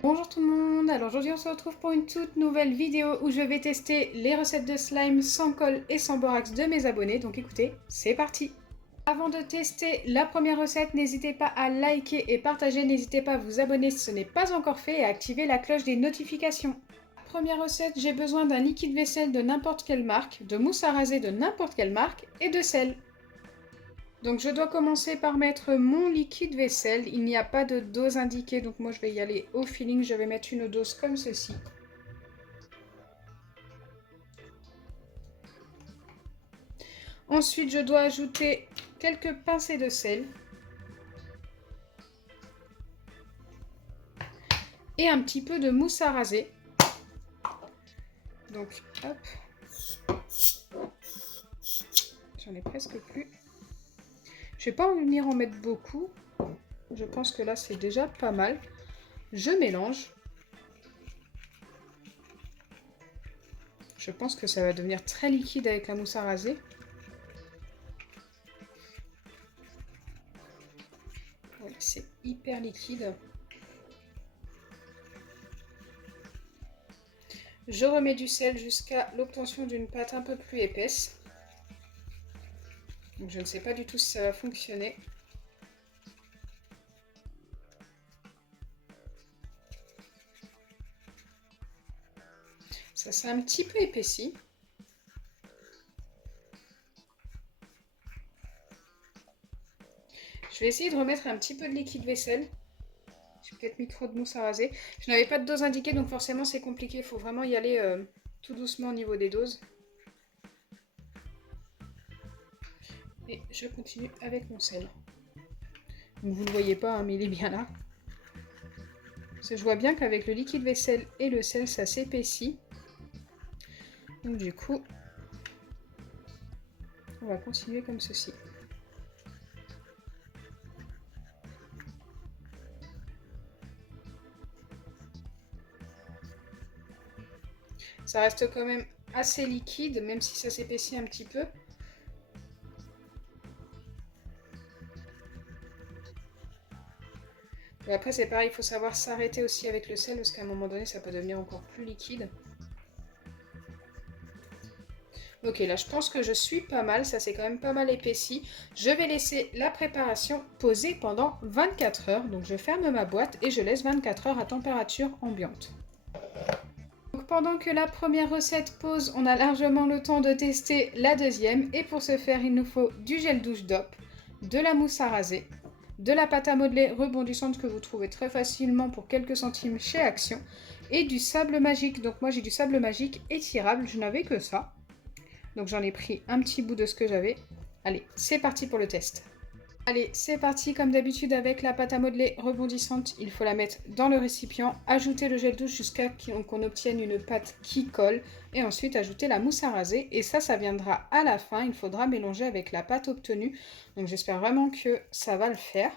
Bonjour tout le monde, alors aujourd'hui on se retrouve pour une toute nouvelle vidéo où je vais tester les recettes de slime sans colle et sans borax de mes abonnés, donc écoutez, c'est parti. Avant de tester la première recette, n'hésitez pas à liker et partager, n'hésitez pas à vous abonner si ce n'est pas encore fait et à activer la cloche des notifications. Première recette, j'ai besoin d'un liquide vaisselle de n'importe quelle marque, de mousse à raser de n'importe quelle marque et de sel. Donc je dois commencer par mettre mon liquide vaisselle. Il n'y a pas de dose indiquée, donc moi je vais y aller au feeling. Je vais mettre une dose comme ceci. Ensuite, je dois ajouter quelques pincées de sel. Et un petit peu de mousse à raser. Donc, hop. J'en ai presque plus. Je ne vais pas venir en mettre beaucoup. Je pense que là, c'est déjà pas mal. Je mélange. Je pense que ça va devenir très liquide avec la mousse à raser. Ouais, c'est hyper liquide. Je remets du sel jusqu'à l'obtention d'une pâte un peu plus épaisse. Donc je ne sais pas du tout si ça va fonctionner. Ça s'est un petit peu épaissi. Je vais essayer de remettre un petit peu de liquide vaisselle. J'ai peut-être mis trop de mousse à raser. Je n'avais pas de dose indiquée, donc forcément c'est compliqué. Il faut vraiment y aller tout doucement au niveau des doses. Et je continue avec mon sel. Donc vous ne le voyez pas, hein, mais il est bien là. Parce que je vois bien qu'avec le liquide vaisselle et le sel, ça s'épaissit. Donc du coup, on va continuer comme ceci. Ça reste quand même assez liquide, même si ça s'épaissit un petit peu. Et après c'est pareil, il faut savoir s'arrêter aussi avec le sel, parce qu'à un moment donné ça peut devenir encore plus liquide. Ok, là je pense que je suis pas mal, ça s'est quand même pas mal épaissi. Je vais laisser la préparation poser pendant 24 heures. Donc je ferme ma boîte et je laisse 24 heures à température ambiante. Donc pendant que la première recette pose, on a largement le temps de tester la deuxième. Et pour ce faire, il nous faut du gel douche DOP, de la mousse à raser, de la pâte à modeler rebondissante que vous trouvez très facilement pour quelques centimes chez Action, et du sable magique. Donc moi j'ai du sable magique étirable, je n'avais que ça. Donc j'en ai pris un petit bout de ce que j'avais. Allez, c'est parti pour le test. Allez, c'est parti comme d'habitude avec la pâte à modeler rebondissante. Il faut la mettre dans le récipient, ajouter le gel douche jusqu'à ce qu'on obtienne une pâte qui colle et ensuite ajouter la mousse à raser. Et ça viendra à la fin. Il faudra mélanger avec la pâte obtenue. Donc j'espère vraiment que ça va le faire.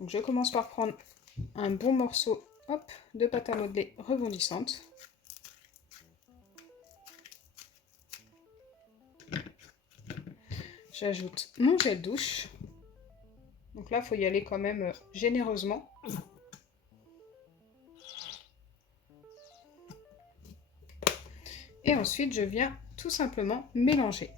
Donc je commence par prendre un bon morceau de pâte à modeler rebondissante. J'ajoute mon gel douche. Donc là, il faut y aller quand même généreusement. Et ensuite, je viens tout simplement mélanger.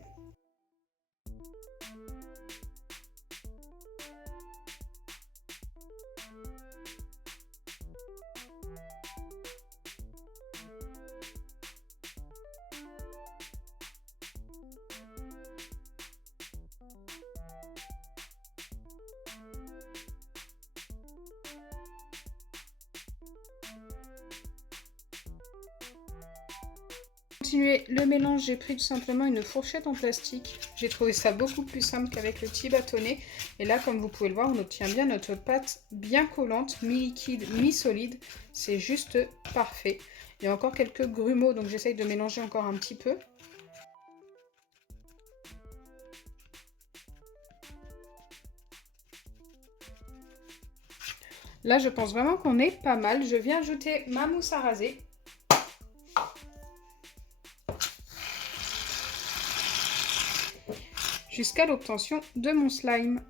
Continuer le mélange, j'ai pris tout simplement une fourchette en plastique. J'ai trouvé ça beaucoup plus simple qu'avec le petit bâtonnet. Et là, comme vous pouvez le voir, on obtient bien notre pâte bien collante, mi-liquide, mi-solide. C'est juste parfait. Il y a encore quelques grumeaux, donc j'essaye de mélanger encore un petit peu. Là, je pense vraiment qu'on est pas mal. Je viens ajouter ma mousse à raser. Jusqu'à l'obtention de mon slime.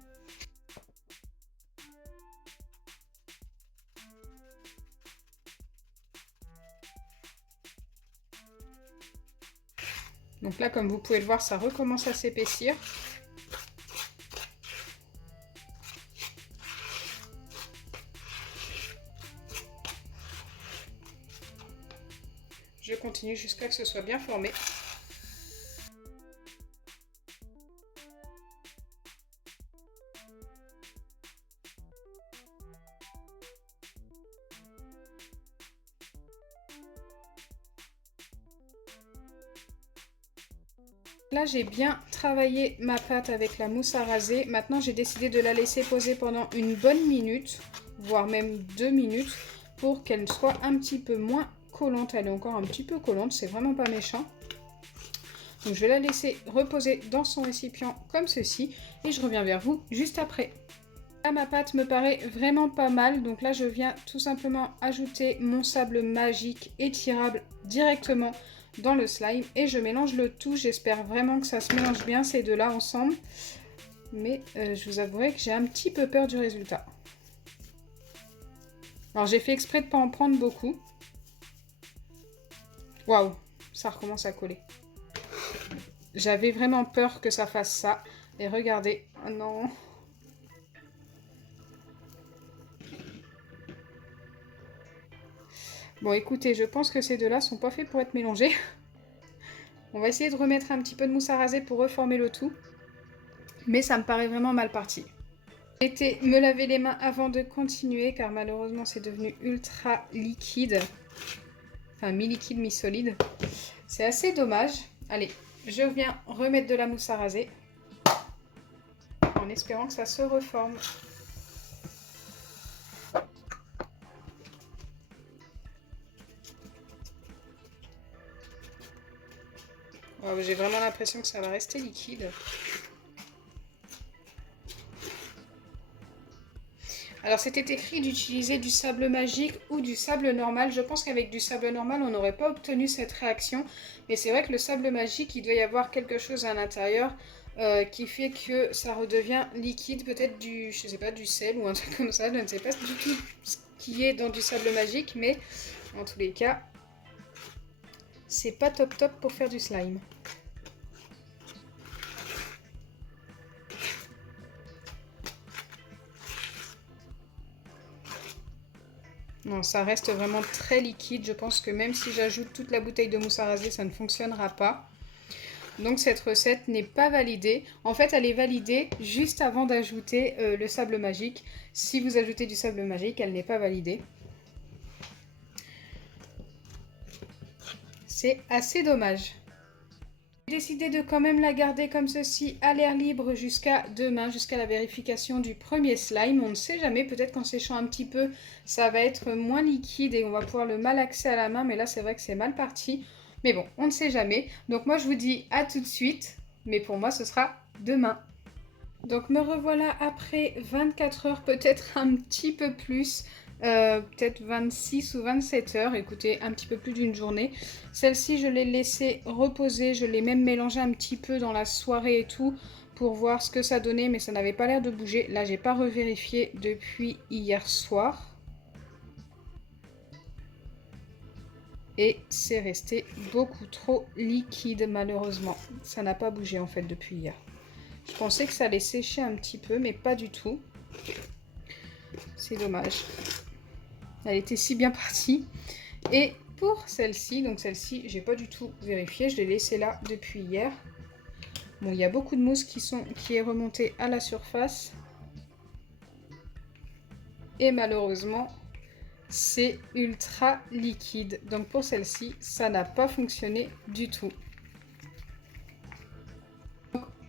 Donc là, comme vous pouvez le voir, ça recommence à s'épaissir. Je continue jusqu'à ce que ce soit bien formé. Là, j'ai bien travaillé ma pâte avec la mousse à raser. Maintenant, j'ai décidé de la laisser poser pendant une bonne minute, voire même 2 minutes, pour qu'elle soit un petit peu moins collante. Elle est encore un petit peu collante, c'est vraiment pas méchant. Donc, je vais la laisser reposer dans son récipient comme ceci et je reviens vers vous juste après. Là, ma pâte me paraît vraiment pas mal. Donc là, je viens tout simplement ajouter mon sable magique étirable directement dans le slime et je mélange le tout. J'espère vraiment que ça se mélange bien ces deux-là ensemble. Mais je vous avouerai que j'ai un petit peu peur du résultat. Alors j'ai fait exprès de ne pas en prendre beaucoup. Waouh, ça recommence à coller. J'avais vraiment peur que ça fasse ça. Et regardez, oh non. Bon écoutez, je pense que ces deux-là sont pas faits pour être mélangés. On va essayer de remettre un petit peu de mousse à raser pour reformer le tout. Mais ça me paraît vraiment mal parti. J'ai été me laver les mains avant de continuer car malheureusement c'est devenu ultra liquide. Enfin mi-liquide, mi-solide. C'est assez dommage. Allez, je viens remettre de la mousse à raser. En espérant que ça se reforme. Oh, j'ai vraiment l'impression que ça va rester liquide. Alors c'était écrit d'utiliser du sable magique ou du sable normal. Je pense qu'avec du sable normal on n'aurait pas obtenu cette réaction. Mais c'est vrai que le sable magique, il doit y avoir quelque chose à l'intérieur qui fait que ça redevient liquide. Peut-être du, je sais pas, du sel ou un truc comme ça. Je ne sais pas du tout ce qui est dans du sable magique. Mais en tous les cas, c'est pas top top pour faire du slime. Non, ça reste vraiment très liquide. Je pense que même si j'ajoute toute la bouteille de mousse à raser, ça ne fonctionnera pas. Donc cette recette n'est pas validée. En fait, elle est validée juste avant d'ajouter le sable magique. Si vous ajoutez du sable magique, elle n'est pas validée. C'est assez dommage. J'ai décidé de quand même la garder comme ceci à l'air libre jusqu'à demain, jusqu'à la vérification du premier slime. On ne sait jamais, peut-être qu'en séchant un petit peu, ça va être moins liquide et on va pouvoir le malaxer à la main. Mais là, c'est vrai que c'est mal parti. Mais bon, on ne sait jamais. Donc moi, je vous dis à tout de suite. Mais pour moi, ce sera demain. Donc me revoilà après 24 heures, peut-être un petit peu plus. Peut-être 26 ou 27 heures, écoutez, un petit peu plus d'une journée. Celle-ci, je l'ai laissée reposer, je l'ai même mélangée un petit peu dans la soirée et tout, pour voir ce que ça donnait, mais ça n'avait pas l'air de bouger. Là, j'ai pas revérifié depuis hier soir. Et c'est resté beaucoup trop liquide, malheureusement. Ça n'a pas bougé, en fait, depuis hier. Je pensais que ça allait sécher un petit peu, mais pas du tout. C'est dommage. Elle était si bien partie. Et pour celle-ci, donc celle-ci, j'ai pas du tout vérifié. Je l'ai laissée là depuis hier. Bon, il y a beaucoup de mousse qui est remontée à la surface. Et malheureusement, c'est ultra liquide. Donc pour celle-ci, ça n'a pas fonctionné du tout.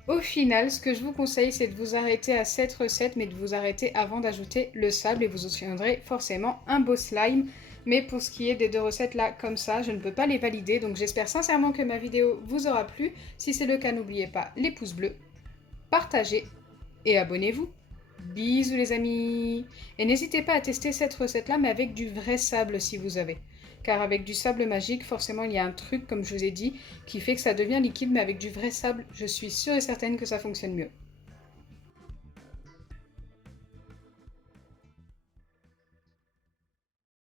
Au final, ce que je vous conseille, c'est de vous arrêter à cette recette, mais de vous arrêter avant d'ajouter le sable et vous obtiendrez forcément un beau slime. Mais pour ce qui est des deux recettes là, comme ça, je ne peux pas les valider. Donc j'espère sincèrement que ma vidéo vous aura plu. Si c'est le cas, n'oubliez pas les pouces bleus, partagez et abonnez-vous. Bisous les amis! Et n'hésitez pas à tester cette recette là, mais avec du vrai sable si vous avez. Car avec du sable magique, forcément, il y a un truc, comme je vous ai dit, qui fait que ça devient liquide, mais avec du vrai sable, je suis sûre et certaine que ça fonctionne mieux.